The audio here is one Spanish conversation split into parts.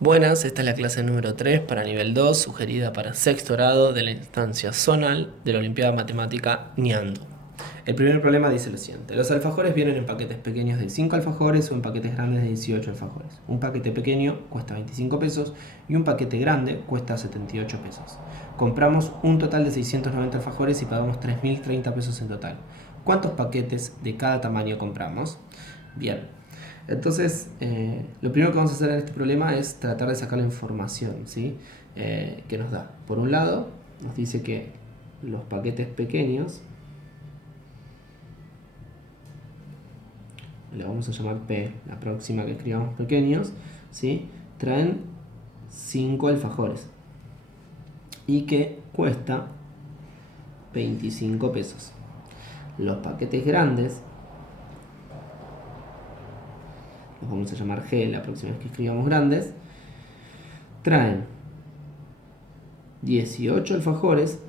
Buenas, esta es la clase número 3 para nivel 2, sugerida para sexto grado de la instancia zonal de la Olimpiada Matemática NIANDO. El primer problema dice lo siguiente: los alfajores vienen en paquetes pequeños de 5 alfajores o en paquetes grandes de 18 alfajores. Un paquete pequeño cuesta 25 pesos y un paquete grande cuesta 78 pesos. Compramos un total de 690 alfajores y pagamos 3.030 pesos en total. ¿Cuántos paquetes de cada tamaño compramos? Bien, entonces lo primero que vamos a hacer en este problema es tratar de sacar la información, ¿sí? Que nos da. Por un lado, nos dice que los paquetes pequeños, le vamos a llamar P, la próxima que escribamos pequeños, ¿sí? Traen 5 alfajores y que cuesta 25 pesos. Los paquetes grandes, los vamos a llamar G la próxima vez que escribamos grandes, traen 18 alfajores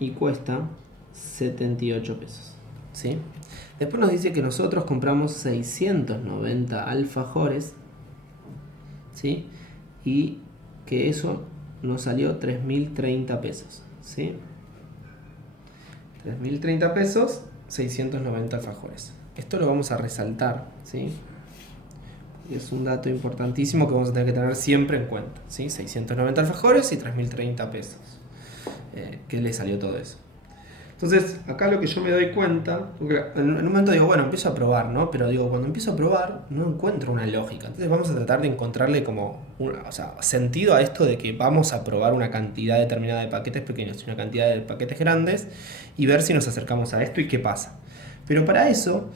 y cuesta 78 pesos, ¿sí? Después nos dice que nosotros compramos 690 alfajores, ¿sí? Y que eso nos salió 3.030 pesos, ¿sí? 3.030 pesos, 690 alfajores. Esto lo vamos a resaltar, ¿sí? Es un dato importantísimo que vamos a tener que tener siempre en cuenta, ¿sí? 690 alfajores y 3.030 pesos. ¿Qué le salió todo eso? Entonces, acá lo que yo me doy cuenta, porque en un momento digo, bueno, empiezo a probar, ¿no? Pero digo, cuando empiezo a probar, no encuentro una lógica. Entonces vamos a tratar de encontrarle como sentido a esto de que vamos a probar una cantidad determinada de paquetes pequeños y una cantidad de paquetes grandes y ver si nos acercamos a esto y qué pasa. Pero para eso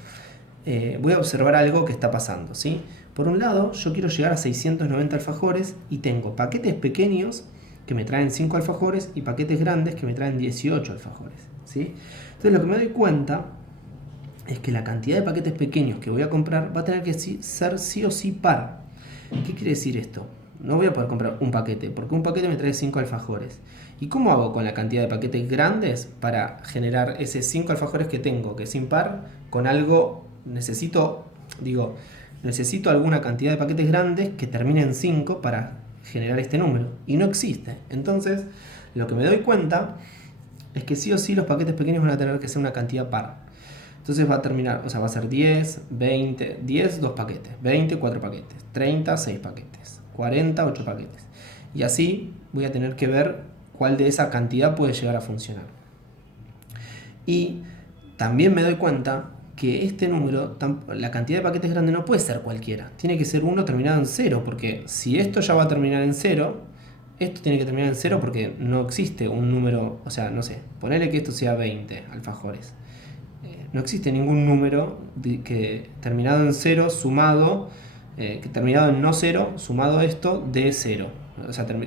voy a observar algo que está pasando, ¿sí? Por un lado, yo quiero llegar a 690 alfajores y tengo paquetes pequeños que me traen 5 alfajores y paquetes grandes que me traen 18 alfajores, ¿sí? Entonces lo que me doy cuenta es que la cantidad de paquetes pequeños que voy a comprar va a tener que ser sí o sí par. ¿Qué quiere decir esto? No voy a poder comprar un paquete, porque un paquete me trae 5 alfajores. ¿Y cómo hago con la cantidad de paquetes grandes para generar ese 5 alfajores que tengo, que es impar, con algo? Necesito alguna cantidad de paquetes grandes que termine en 5 para generar este número. Y no existe. Entonces, lo que me doy cuenta es que sí o sí los paquetes pequeños van a tener que ser una cantidad par. Entonces va a terminar, va a ser 10, 20, 10, 2 paquetes, 20, 4 paquetes, 30, 6 paquetes, 40, 8 paquetes. Y así voy a tener que ver cuál de esa cantidad puede llegar a funcionar. Y también me doy cuenta que este número, la cantidad de paquetes grande no puede ser cualquiera. Tiene que ser uno terminado en 0, porque si esto ya va a terminar en 0, esto tiene que terminar en 0 porque no existe un número, no sé, ponele que esto sea 20 alfajores. No existe ningún número que terminado en 0 sumado, que terminado en no 0 sumado a esto de 0.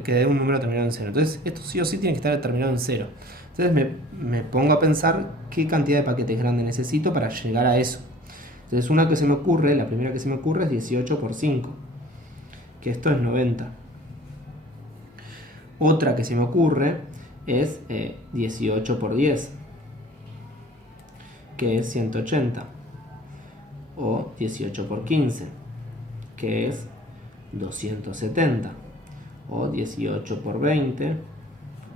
Que dé un número terminado en 0. Entonces esto sí o sí tiene que estar terminado en 0. Entonces me pongo a pensar qué cantidad de paquetes grandes necesito para llegar a eso. Entonces la primera que se me ocurre es 18 por 5, que esto es 90. Otra que se me ocurre es 18 por 10, que es 180. O 18 por 15, que es 270. O 18 por 20,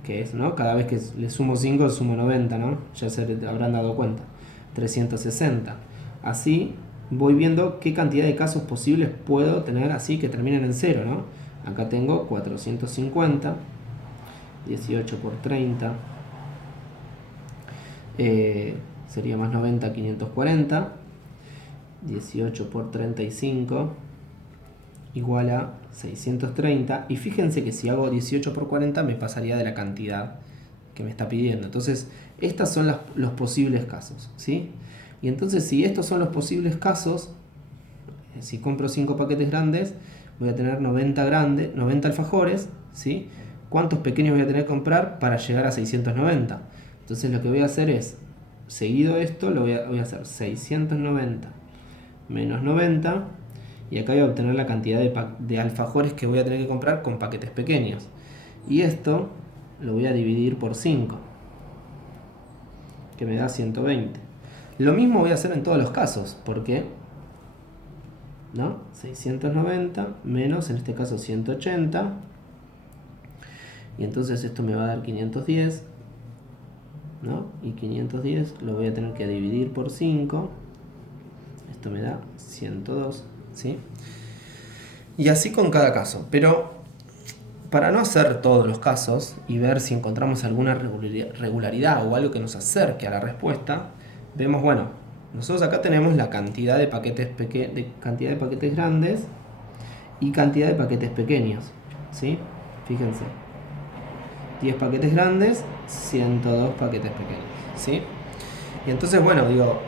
que es, ¿no? Cada vez que le sumo 5, sumo 90, ¿no? Ya se habrán dado cuenta. 360. Así voy viendo qué cantidad de casos posibles puedo tener así que terminen en 0, ¿no? Acá tengo 450, 18 por 30, sería más 90, 540, 18 por 35 igual a 630. Y fíjense que si hago 18 por 40 me pasaría de la cantidad que me está pidiendo. Entonces, estos son los posibles casos, ¿sí? Y entonces, si estos son los posibles casos, si compro 5 paquetes grandes, voy a tener 90 alfajores, ¿sí? ¿Cuántos pequeños voy a tener que comprar para llegar a 690? Entonces, lo que voy a hacer es, seguido esto, voy a hacer 690 menos 90, y acá voy a obtener la cantidad de alfajores que voy a tener que comprar con paquetes pequeños. Y esto lo voy a dividir por 5, que me da 120. Lo mismo voy a hacer en todos los casos, porque ¿no? 690 menos, en este caso, 180. Y entonces esto me va a dar 510, ¿no? Y 510 lo voy a tener que dividir por 5. Esto me da 102, ¿sí? Y así con cada caso. Pero para no hacer todos los casos y ver si encontramos alguna regularidad o algo que nos acerque a la respuesta, vemos, bueno, nosotros acá tenemos la cantidad de paquetes, cantidad de paquetes grandes y cantidad de paquetes pequeños, ¿sí? Fíjense. 10 paquetes grandes, 102 paquetes pequeños, ¿sí? Y entonces, bueno, digo,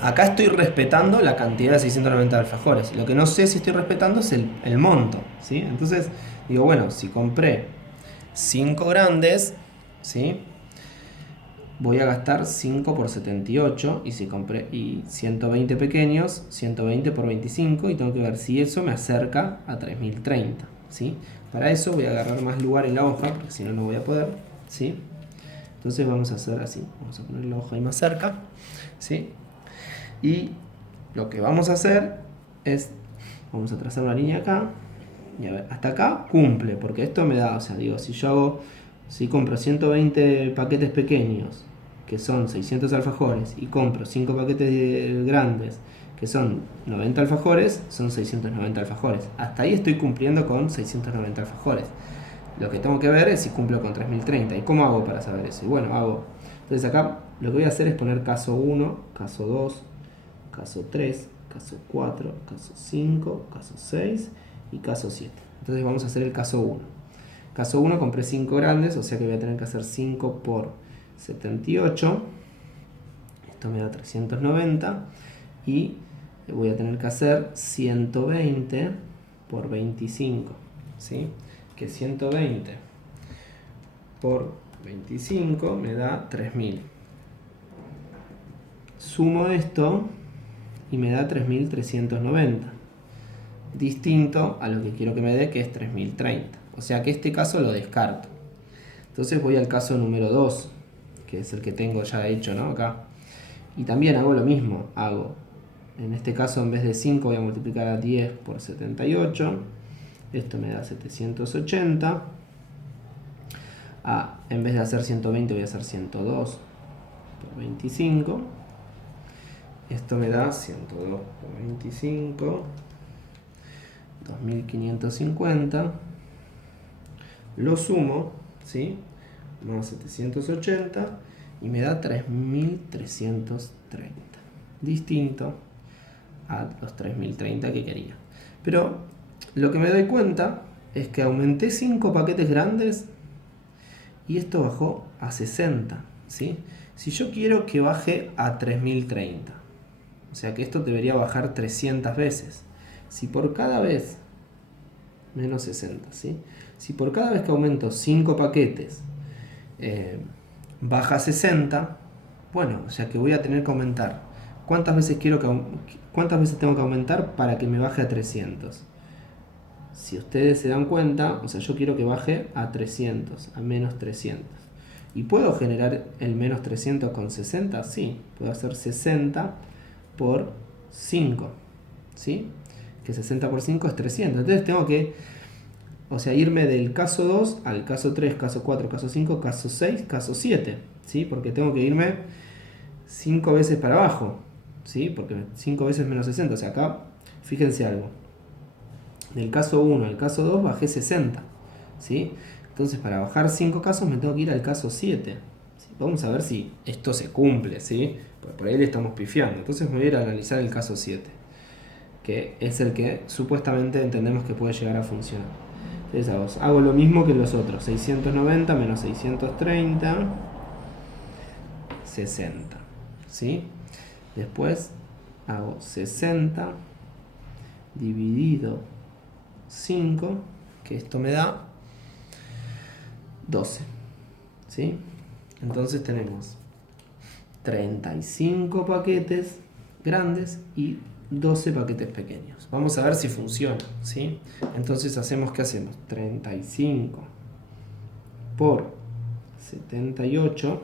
acá estoy respetando la cantidad de 690 alfajores. Lo que no sé si estoy respetando es el monto, ¿sí? Entonces, digo, bueno, si compré 5 grandes, ¿sí? Voy a gastar 5 por 78. Y si compré 120 pequeños, 120 por 25. Y tengo que ver si eso me acerca a 3030, ¿sí? Para eso voy a agarrar más lugar en la hoja, porque si no, no voy a poder, ¿sí? Entonces vamos a hacer así. Vamos a poner la hoja ahí más cerca, ¿sí? Y lo que vamos a hacer es, vamos a trazar una línea acá, y a ver, hasta acá cumple, porque esto me da, o sea, digo, si compro 120 paquetes pequeños, que son 600 alfajores, y compro 5 paquetes grandes, que son 90 alfajores, son 690 alfajores. Hasta ahí estoy cumpliendo con 690 alfajores. Lo que tengo que ver es si cumplo con 3030. ¿Y cómo hago para saber eso? Y bueno, entonces acá lo que voy a hacer es poner caso 1, caso 2, caso 3, caso 4, caso 5, caso 6 y caso 7. Entonces vamos a hacer el caso 1. Caso 1 compré 5 grandes, o sea que voy a tener que hacer 5 por 78. Esto me da 390. Y voy a tener que hacer 120 por 25, ¿sí? Que 120 por 25 me da 3000. Sumo esto y me da 3390. Distinto a lo que quiero que me dé, que es 3030. O sea que este caso lo descarto. Entonces voy al caso número 2, que es el que tengo ya hecho, ¿no? Acá. Y también hago lo mismo. En este caso, en vez de 5, voy a multiplicar a 10 por 78. Esto me da 780. En vez de hacer 120, voy a hacer 102 por 25. Esto me da 102 por 25. 2550. Lo sumo, ¿sí? Más 780. Y me da 3330. Distinto a los 3030 que quería. Pero lo que me doy cuenta es que aumenté 5 paquetes grandes y esto bajó a 60, ¿sí? Si yo quiero que baje a 3030, o sea que esto debería bajar 300 veces. Si por cada vez, menos 60, ¿sí? Si por cada vez que aumento 5 paquetes baja a 60, bueno, o sea que voy a tener que aumentar. ¿Cuántas veces tengo que aumentar para que me baje a 300? Si ustedes se dan cuenta, o sea, yo quiero que baje a 300, a menos 300. ¿Y puedo generar el menos 300 con 60? Sí, puedo hacer 60 por 5, ¿sí? Que 60 por 5 es 300. Entonces tengo que, o sea, irme del caso 2 al caso 3, caso 4, caso 5, caso 6, caso 7, ¿sí? Porque tengo que irme 5 veces para abajo, ¿sí? Porque 5 veces menos 60, o sea, acá, fíjense algo. Del caso 1 al caso 2 bajé 60, ¿sí? Entonces para bajar 5 casos me tengo que ir al caso 7, ¿sí? Vamos a ver si esto se cumple, ¿sí? Por ahí le estamos pifiando. Entonces me voy a ir a analizar el caso 7, que es el que supuestamente entendemos que puede llegar a funcionar. Entonces hago lo mismo que los otros. 690 menos 630, 60, ¿sí? Después hago 60 dividido 5, que esto me da 12, ¿sí? Entonces tenemos 35 paquetes grandes y 12 paquetes pequeños. Vamos a ver si funciona, ¿sí? Entonces ¿qué hacemos? 35 por 78,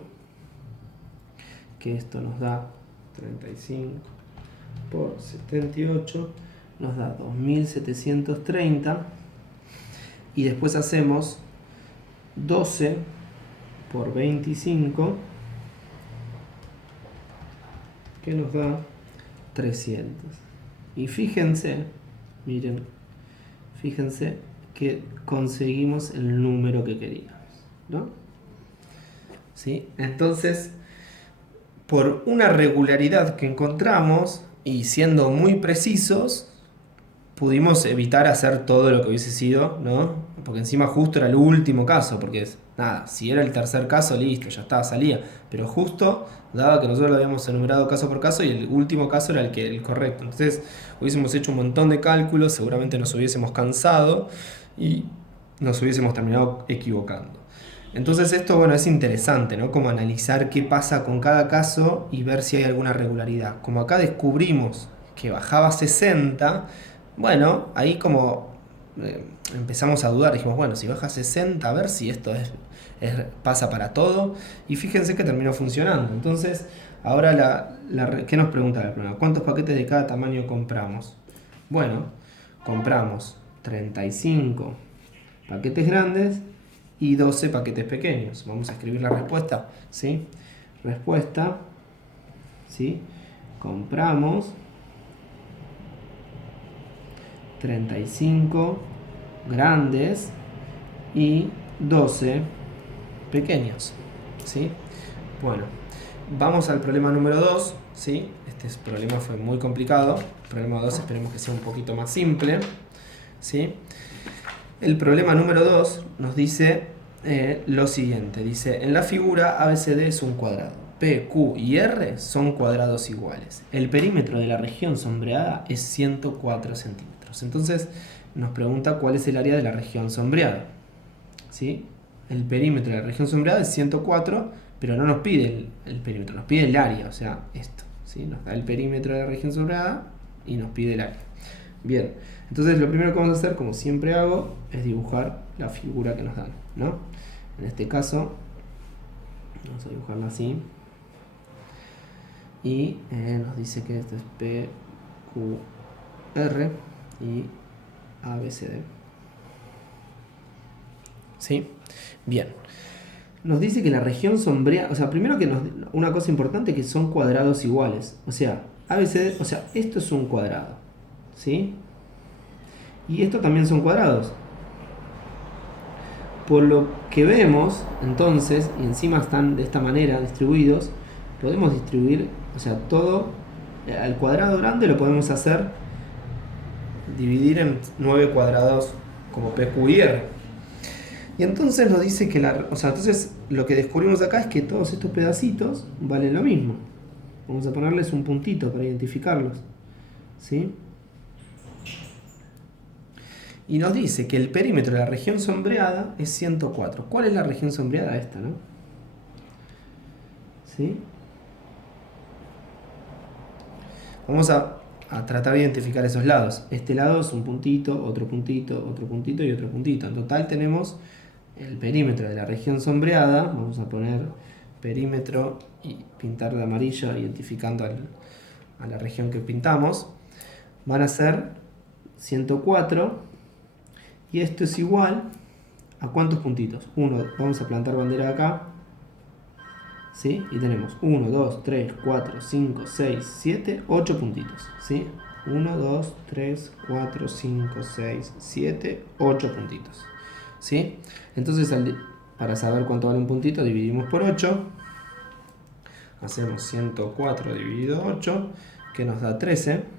que esto nos da 35 por 78 nos da 2730. Y después hacemos 12 por 25, que nos da 300. Y fíjense, miren, fíjense que conseguimos el número que queríamos, ¿no? ¿Sí? Entonces, por una regularidad que encontramos y siendo muy precisos, pudimos evitar hacer todo lo que hubiese sido, ¿no? Porque encima justo era el último caso, porque nada, si era el tercer caso, listo, ya estaba, salía. Pero justo daba que nosotros lo habíamos enumerado caso por caso y el último caso era el correcto. Entonces hubiésemos hecho un montón de cálculos, seguramente nos hubiésemos cansado y nos hubiésemos terminado equivocando. Entonces esto, bueno, es interesante, ¿no? Como analizar qué pasa con cada caso y ver si hay alguna regularidad. Como acá descubrimos que bajaba 60, bueno, ahí como empezamos a dudar, dijimos, bueno, si baja 60, a ver si esto pasa para todo. Y fíjense que terminó funcionando. Entonces, ahora, ¿qué nos pregunta la prueba? ¿Cuántos paquetes de cada tamaño compramos? Bueno, compramos 35 paquetes grandes y 12 paquetes pequeños. Vamos a escribir la respuesta, ¿sí? Respuesta, ¿sí? Compramos 35 grandes y 12 pequeños, ¿sí? Bueno, vamos al problema número 2, ¿sí? Este problema fue muy complicado. El problema 2 esperemos que sea un poquito más simple, ¿sí? El problema número 2 nos dice lo siguiente. Dice, en la figura ABCD es un cuadrado. P, Q y R son cuadrados iguales. El perímetro de la región sombreada es 104 centímetros. Entonces nos pregunta cuál es el área de la región sombreada, ¿sí? El perímetro de la región sombreada es 104, pero no nos pide el perímetro, nos pide el área, o sea, esto, ¿sí? Nos da el perímetro de la región sombreada y nos pide el área. Bien, entonces lo primero que vamos a hacer, como siempre hago, es dibujar la figura que nos dan, ¿no? En este caso, vamos a dibujarla así. Y nos dice que esto es P, Q, R y A, B, C, D. ¿Sí? Bien. Nos dice que la región sombreada, o sea, primero que una cosa importante, que son cuadrados iguales. O sea, ABCD, o sea, esto es un cuadrado, ¿sí? Y esto también son cuadrados. Por lo que vemos, entonces, y encima están de esta manera distribuidos, podemos distribuir, o sea, todo, al cuadrado grande lo podemos hacer, dividir en 9 cuadrados como P, Q y R. Y entonces nos dice que entonces lo que descubrimos acá es que todos estos pedacitos valen lo mismo. Vamos a ponerles un puntito para identificarlos, ¿sí? Y nos dice que el perímetro de la región sombreada es 104. ¿Cuál es la región sombreada? Esta, ¿no? ¿Sí? Vamos a tratar de identificar esos lados. Este lado es un puntito, otro puntito y otro puntito. En total tenemos el perímetro de la región sombreada. Vamos a poner perímetro y pintar de amarillo, identificando a la región que pintamos. Van a ser 104. Y esto es igual a ¿cuántos puntitos? Vamos a plantar bandera acá, ¿sí? Y tenemos 1, 2, 3, 4, 5, 6, 7, 8 puntitos, ¿sí? 1, 2, 3, 4, 5, 6, 7, 8 puntitos, ¿sí? Entonces, para saber cuánto vale un puntito, dividimos por 8. Hacemos 104 dividido 8, que nos da 13.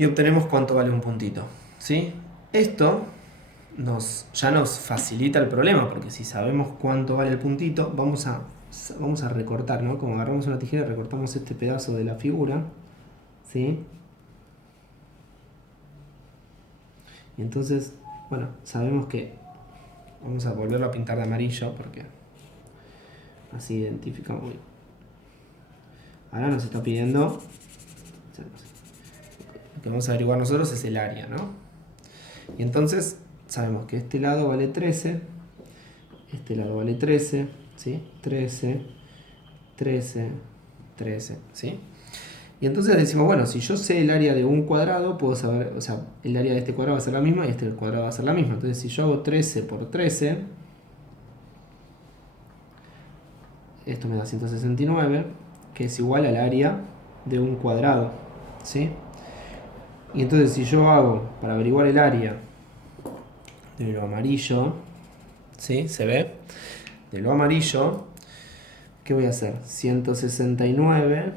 Y obtenemos cuánto vale un puntito, ¿sí? Esto ya nos facilita el problema, porque si sabemos cuánto vale el puntito, vamos a recortar, ¿no? Como agarramos una tijera, recortamos este pedazo de la figura, ¿sí? Y entonces, bueno, sabemos que vamos a volverlo a pintar de amarillo, porque así identificamos. Ahora nos está pidiendo, lo que vamos a averiguar nosotros es el área, ¿no? Y entonces sabemos que este lado vale 13, este lado vale 13, ¿sí? 13, 13, 13, ¿sí? Y entonces decimos, bueno, si yo sé el área de un cuadrado, puedo saber, o sea, el área de este cuadrado va a ser la misma y este cuadrado va a ser la misma. Entonces, si yo hago 13 por 13, esto me da 169, que es igual al área de un cuadrado, ¿sí? Y entonces, si yo hago, para averiguar el área de lo amarillo, ¿sí? ¿Se ve? De lo amarillo, ¿qué voy a hacer? 169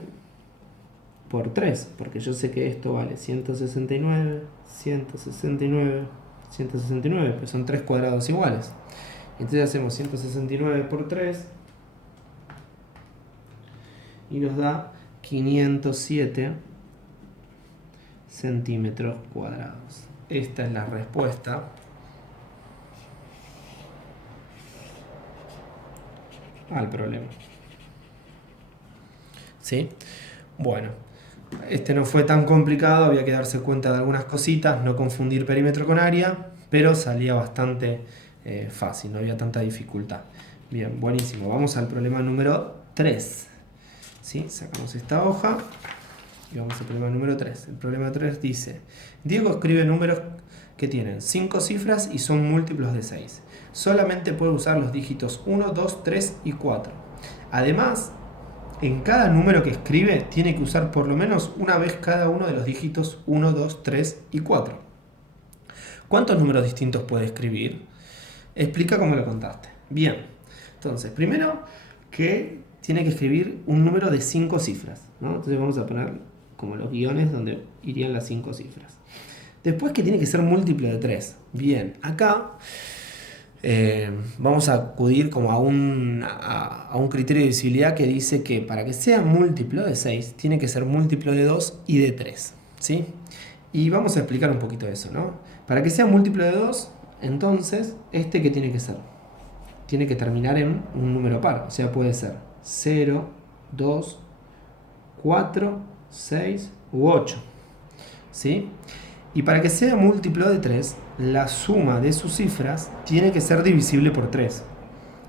por 3, porque yo sé que esto vale 169, 169, 169, pues son 3 cuadrados iguales. Entonces hacemos 169 por 3 y nos da 507 centímetros cuadrados. Esta es la respuesta al problema. ¿Sí? Bueno, este no fue tan complicado, había que darse cuenta de algunas cositas, no confundir perímetro con área, pero salía bastante fácil, no había tanta dificultad. Bien, buenísimo. Vamos al problema número 3. ¿Sí? Sacamos esta hoja y vamos al problema número 3. El problema 3 dice, Diego escribe números que tienen 5 cifras y son múltiplos de 6. Solamente puede usar los dígitos 1, 2, 3 y 4. Además, en cada número que escribe tiene que usar por lo menos una vez cada uno de los dígitos 1, 2, 3 y 4. ¿Cuántos números distintos puede escribir? Explica cómo lo contaste. Bien, entonces, primero que tiene que escribir un número de 5 cifras, ¿no? Entonces vamos a poner como los guiones donde irían las 5 cifras. Después que tiene que ser múltiplo de 3. Bien, acá vamos a acudir como a un criterio de visibilidad que dice que para que sea múltiplo de 6 tiene que ser múltiplo de 2 y de 3, ¿sí? Y vamos a explicar un poquito eso, ¿no? Para que sea múltiplo de 2, entonces, ¿este qué tiene que ser? Tiene que terminar en un número par, o sea, puede ser 0, 2, 4, 6 u 8, ¿sí? Y para que sea múltiplo de 3, la suma de sus cifras tiene que ser divisible por 3,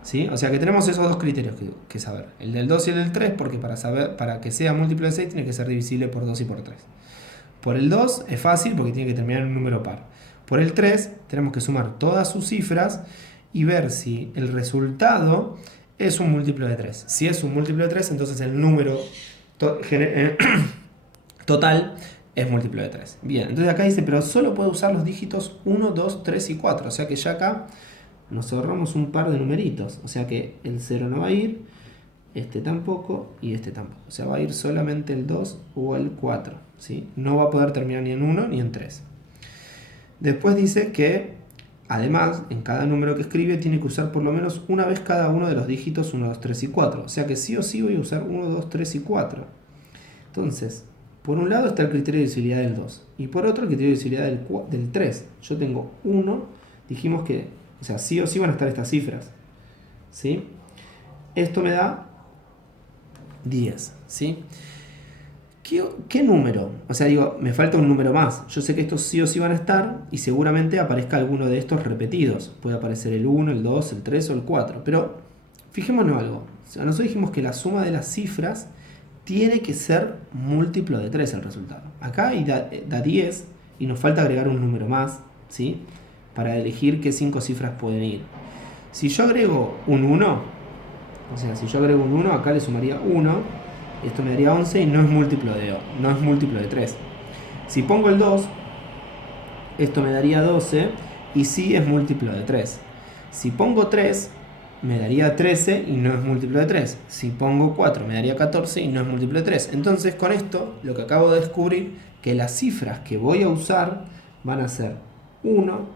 ¿sí? O sea que tenemos esos dos criterios que saber. El del 2 y el del 3, porque para que sea múltiplo de 6 tiene que ser divisible por 2 y por 3. Por el 2 es fácil porque tiene que terminar en un número par. Por el 3 tenemos que sumar todas sus cifras y ver si el resultado es un múltiplo de 3. Si es un múltiplo de 3, entonces el número total es múltiplo de 3. Bien, entonces acá dice, pero solo puede usar los dígitos 1, 2, 3 y 4. O sea que ya acá nos ahorramos un par de numeritos. O sea que el 0 no va a ir, este tampoco y este tampoco. O sea, va a ir solamente el 2 o el 4, ¿sí? No va a poder terminar ni en 1 ni en 3. Después dice que, además, en cada número que escribe tiene que usar por lo menos una vez cada uno de los dígitos 1, 2, 3 y 4. O sea que sí o sí voy a usar 1, 2, 3 y 4. Entonces, por un lado está el criterio de visibilidad del 2 y por otro el criterio de visibilidad del 3. Yo tengo 1, dijimos que, o sea, sí o sí van a estar estas cifras, ¿sí? Esto me da 10, ¿sí? ¿Qué número? O sea, digo, me falta un número más. Yo sé que estos sí o sí van a estar y seguramente aparezca alguno de estos repetidos. Puede aparecer el 1, el 2, el 3 o el 4. Pero fijémonos algo. O sea, nosotros dijimos que la suma de las cifras tiene que ser múltiplo de 3 el resultado. Acá da 10 y nos falta agregar un número más, ¿sí? Para elegir qué 5 cifras pueden ir. Si yo agrego un 1, o sea, si yo agrego un 1, acá le sumaría 1, esto me daría 11 y no es múltiplo de 3. Si pongo el 2, esto me daría 12 y sí es múltiplo de 3. Si pongo 3, me daría 13 y no es múltiplo de 3. Si pongo 4 me daría 14 y no es múltiplo de 3. Entonces con esto lo que acabo de descubrir que las cifras que voy a usar van a ser 1,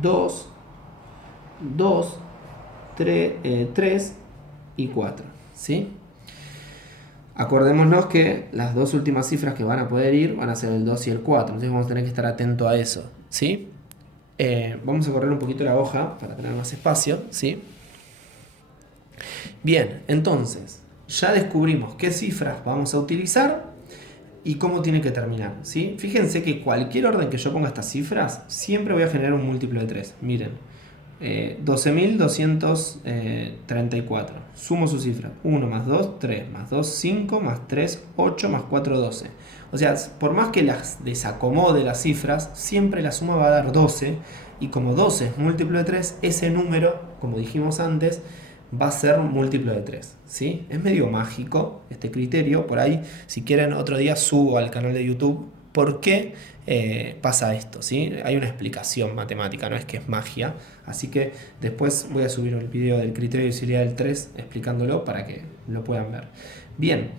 2, 3 y 4. ¿Sí? Acordémonos que las dos últimas cifras que van a poder ir van a ser el 2 y el 4. Entonces vamos a tener que estar atentos a eso. ¿Sí? Vamos a correr un poquito la hoja para tener más espacio, ¿sí? Bien, entonces ya descubrimos qué cifras vamos a utilizar y cómo tiene que terminar, ¿sí? Fíjense que cualquier orden que yo ponga estas cifras siempre voy a generar un múltiplo de 3. Miren, 12.234. Sumo sus cifras. 1 más 2, 3, más 2, 5, más 3, 8, más 4, 12. O sea, por más que las desacomode las cifras, siempre la suma va a dar 12. Y como 12 es múltiplo de 3, ese número, como dijimos antes, va a ser múltiplo de 3. ¿Sí? Es medio mágico este criterio. Por ahí, si quieren, otro día subo al canal de YouTube por qué pasa esto, ¿sí? Hay una explicación matemática, no es que es magia. Así que después voy a subir el video del criterio de utilidad del 3 explicándolo para que lo puedan ver. Bien,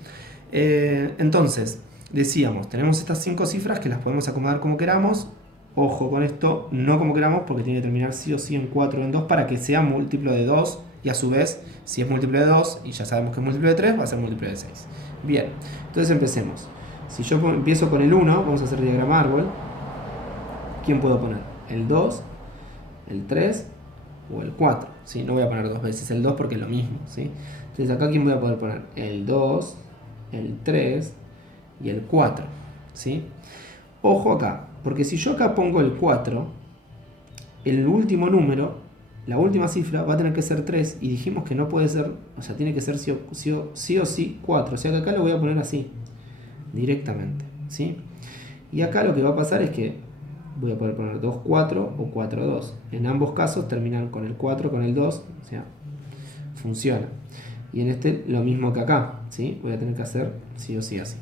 entonces, decíamos, tenemos estas 5 cifras que las podemos acomodar como queramos. Ojo con esto, no como queramos, porque tiene que terminar sí o sí en 4 o en 2 para que sea múltiplo de 2. Y a su vez, si es múltiplo de 2 y ya sabemos que es múltiplo de 3, va a ser múltiplo de 6. Bien, entonces empecemos. Si yo empiezo con el 1, vamos a hacer diagrama árbol. ¿Quién puedo poner? ¿El 2, el 3 o el 4? ¿Sí? No voy a poner dos veces el 2 porque es lo mismo, ¿sí? Entonces acá ¿quién voy a poder poner? El 2, el 3 y el 4, ¿sí? Ojo acá, porque si yo acá pongo el 4, el último número, la última cifra va a tener que ser 3 y dijimos que no puede ser, o sea, tiene que ser sí o sí 4. O sea que acá lo voy a poner así, directamente, ¿sí? Y acá lo que va a pasar es que voy a poder poner 2, 4 o 4, 2. En ambos casos terminan con el 4, con el 2, o sea, funciona. Y en este lo mismo que acá, ¿sí? Voy a tener que hacer sí o sí así.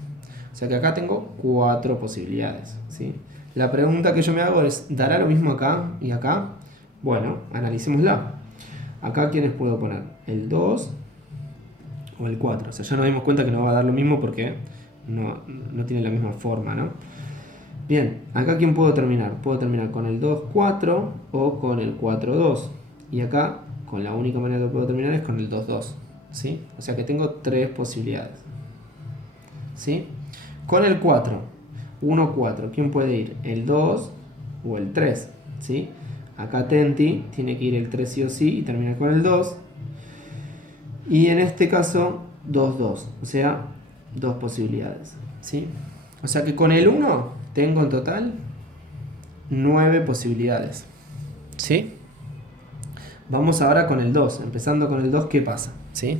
O sea que acá tengo 4 posibilidades, ¿sí? La pregunta que yo me hago es, ¿dará lo mismo acá y acá? Bueno, analicémosla. Acá, ¿quiénes puedo poner? ¿El 2 o el 4? O sea, ya nos dimos cuenta que no va a dar lo mismo porque no tiene la misma forma, ¿no? Bien, acá ¿quién puedo terminar? Puedo terminar con el 2, 4 o con el 4, 2. Y acá, con la única manera que puedo terminar es con el 2, 2. ¿Sí? O sea que tengo 3 posibilidades. ¿Sí? Con el 4, 1, 4, ¿quién puede ir? ¿El 2 o el 3? ¿Sí? Acá Tenti tiene que ir el 3 sí o sí y terminar con el 2. Y en este caso, 2, 2. O sea, 2 posibilidades. ¿Sí? O sea que con el 1 tengo en total 9 posibilidades. ¿Sí? Vamos ahora con el 2. Empezando con el 2, ¿qué pasa? ¿Sí?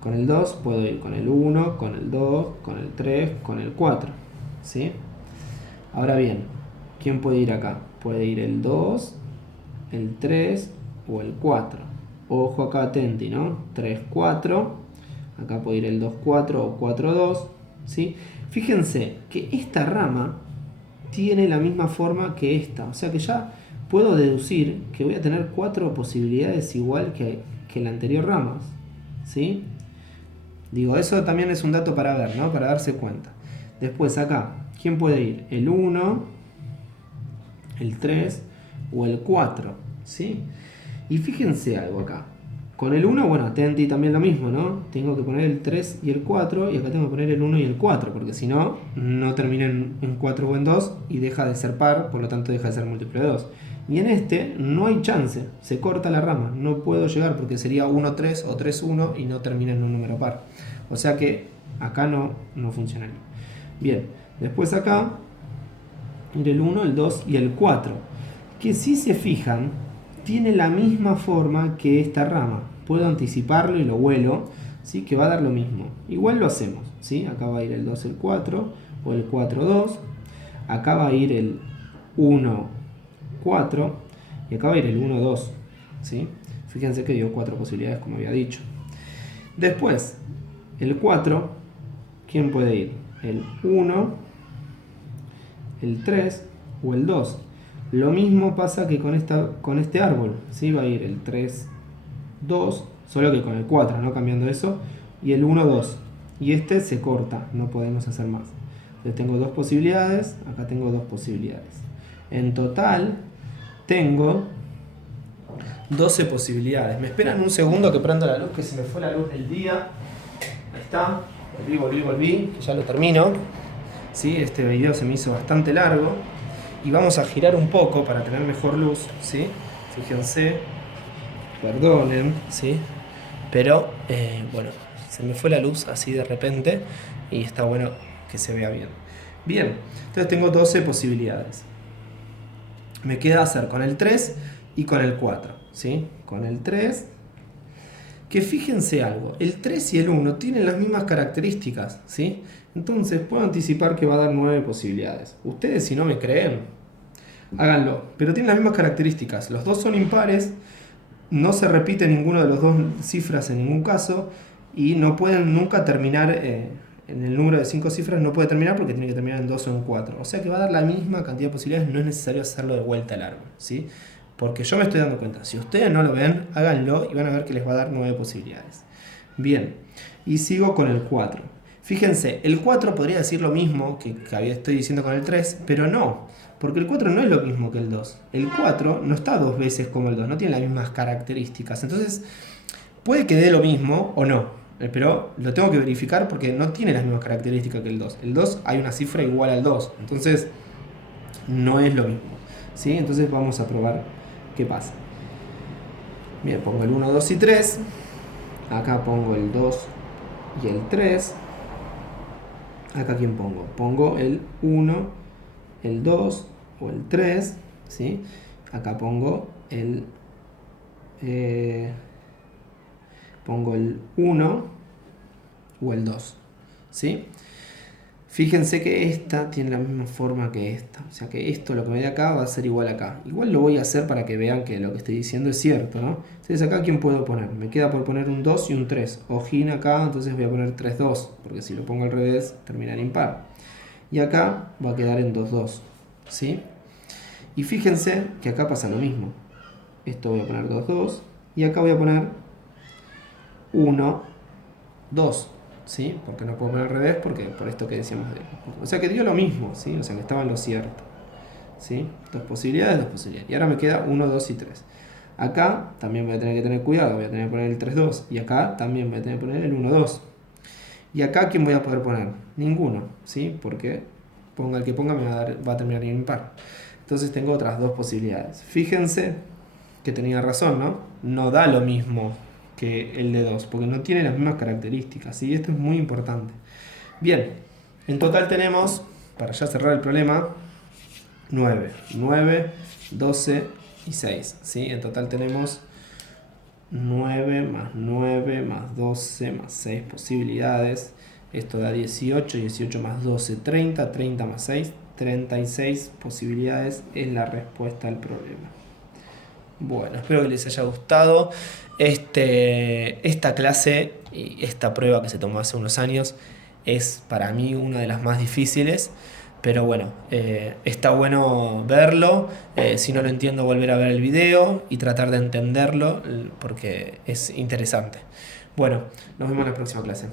Con el 2 puedo ir con el 1, con el 2, con el 3, con el 4. ¿Sí? Ahora bien, ¿quién puede ir acá? Puede ir el 2, el 3 o el 4. Ojo acá, atenti, ¿no? 3, 4. Acá puede ir el 2, 4 o 4, 2. ¿Sí? Fíjense que esta rama tiene la misma forma que esta. O sea que ya puedo deducir que voy a tener 4 posibilidades igual que la anterior rama. ¿Sí? Digo, eso también es un dato para ver, ¿no? Para darse cuenta. Después acá, ¿quién puede ir? El 1, el 3 o el 4. ¿Sí? Y fíjense algo acá. Con el 1, bueno, atenti también lo mismo, ¿no? Tengo que poner el 3 y el 4 y acá tengo que poner el 1 y el 4, porque si no, no termina en 4 o en 2 y deja de ser par, por lo tanto deja de ser múltiplo de 2. Y en este no hay chance, se corta la rama, no puedo llegar porque sería 1, 3 o 3, 1 y no termina en un número par. O sea que acá no funcionaría. Bien, después acá, el 1, el 2 y el 4, que si se fijan, tiene la misma forma que esta rama. Puedo anticiparlo y lo vuelo, ¿sí? Que va a dar lo mismo. Igual lo hacemos, ¿sí? Acá va a ir el 2, el 4 o el 4, 2. Acá va a ir el 1, 4 y acá va a ir el 1, 2, ¿sí? Fíjense que dio 4 posibilidades como había dicho. Después, el 4, ¿quién puede ir? El 1, el 3 o el 2. Lo mismo pasa que con este árbol, ¿sí? Va a ir el 3, 2, solo que con el 4, ¿no? Cambiando eso, y el 1, 2. Y este se corta, no podemos hacer más. Entonces tengo 2 posibilidades, acá tengo 2 posibilidades. En total tengo 12 posibilidades. Me esperan un segundo que prendo la luz, que se me fue la luz del día. Ahí está, volví, que ya lo termino. ¿Sí? Este video se me hizo bastante largo. Y vamos a girar un poco para tener mejor luz, ¿sí? Fíjense, perdonen, ¿sí? Pero, bueno, se me fue la luz así de repente y está bueno que se vea bien. Bien, entonces tengo 12 posibilidades. Me queda hacer con el 3 y con el 4, ¿sí? Con el 3, que fíjense algo, el 3 y el 1 tienen las mismas características, ¿sí? Entonces puedo anticipar que va a dar 9 posibilidades. Ustedes, si no me creen, háganlo, pero tienen las mismas características. Los dos son impares, no se repite ninguno de los dos cifras en ningún caso y no pueden nunca terminar en el número de 5 cifras, no puede terminar porque tiene que terminar en 2 o en 4. O sea que va a dar la misma cantidad de posibilidades, no es necesario hacerlo de vuelta al árbol, ¿sí? Porque yo me estoy dando cuenta, si ustedes no lo ven, háganlo y van a ver que les va a dar 9 posibilidades. Bien, y sigo con el 4. Fíjense, el 4 podría decir lo mismo que estoy diciendo con el 3, pero no, porque el 4 no es lo mismo que el 2. El 4 no está dos veces como el 2, no tiene las mismas características. Entonces, puede que dé lo mismo o no, pero lo tengo que verificar porque no tiene las mismas características que el 2. El 2 hay una cifra igual al 2, entonces no es lo mismo, ¿sí? Entonces vamos a probar qué pasa. Bien, pongo el 1, 2 y 3. Acá pongo el 2 y el 3. Acá ¿quién pongo? Pongo el 1, el 2 o el 3, ¿sí? Acá pongo el 1 o el 2, ¿sí? Fíjense que esta tiene la misma forma que esta, o sea que esto, lo que me dé acá, va a ser igual acá. Igual lo voy a hacer para que vean que lo que estoy diciendo es cierto, ¿no? Entonces acá ¿quién puedo poner? Me queda por poner un 2 y un 3. Ojín acá, entonces voy a poner 3, 2, porque si lo pongo al revés, termina en impar. Y acá va a quedar en 2, 2, ¿sí? Y fíjense que acá pasa lo mismo. Esto voy a poner 2, 2, y acá voy a poner 1, 2. ¿Sí? Porque no puedo poner al revés, porque por esto que decíamos de... O sea que dio lo mismo, ¿sí? O sea que estaba en lo cierto, ¿sí? Dos posibilidades. Y ahora me queda 1, 2 y 3. Acá también voy a tener que tener cuidado, voy a tener que poner el 3, 2. Y acá también voy a tener que poner el 1, 2. Y acá ¿quién voy a poder poner? Ninguno, ¿sí? Porque ponga el que ponga va a terminar en impar. Entonces tengo otras dos posibilidades. Fíjense que tenía razón, ¿no? No da lo mismo que el de 2, porque no tiene las mismas características, y esto es muy importante. Bien, en total tenemos, para ya cerrar el problema, 9, 12 y 6, ¿sí? En total tenemos 9 más 9 más 12 más 6 posibilidades. Esto da 18, 18 más 12, 30, 30 más 6, 36 posibilidades es la respuesta al problema. Bueno, espero que les haya gustado esta clase y esta prueba que se tomó hace unos años. Es para mí una de las más difíciles, pero bueno, está bueno verlo. Si no lo entiendo, volver a ver el video y tratar de entenderlo porque es interesante. Bueno, nos vemos en la próxima clase.